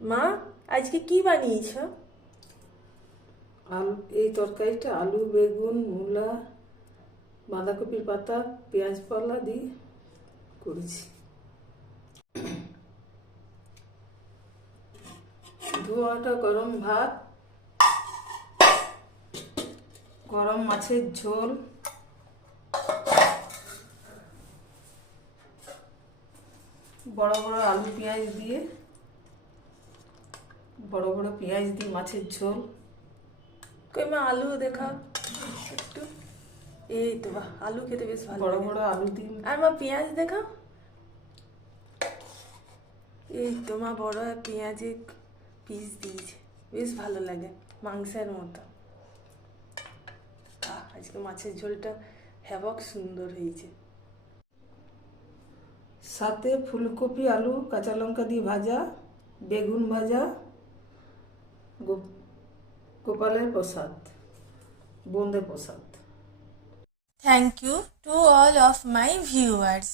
মা, আজকে কি বানিয়েছো? আলু, এই তরকারিটা আলু, বেগুন, মূলা, বাঁধাকপির পাতা, পেঁয়াজ পালা দিয়ে করেছি। ধোয়াটা গরম ভাত, গরম মাছের ঝোল, বড় বড় আলু পেঁয়াজ দিয়ে মাছের ঝোল। কই মা, আলু দেখাও একটু। এই তো বাহ, আলু খেতে বেশ ভালো বড় লাগে। বড় আলু দিয়ে আর মা, পেঁয়াজ দেখাও। এই তো মা, বড় পেঁয়াজের পিস দিয়েছে, বেশ ভালো লাগে, মাংসের মতো। আজকে মাছের ঝোলটা হ্যাবক সুন্দর হয়েছে। সাথে ফুলকপি, আলু, কাঁচা লঙ্কা দিয়ে ভাজা, বেগুন ভাজা, গোপালের প্রসাদ, বোঁদে প্রসাদ। Thank you to all of my viewers.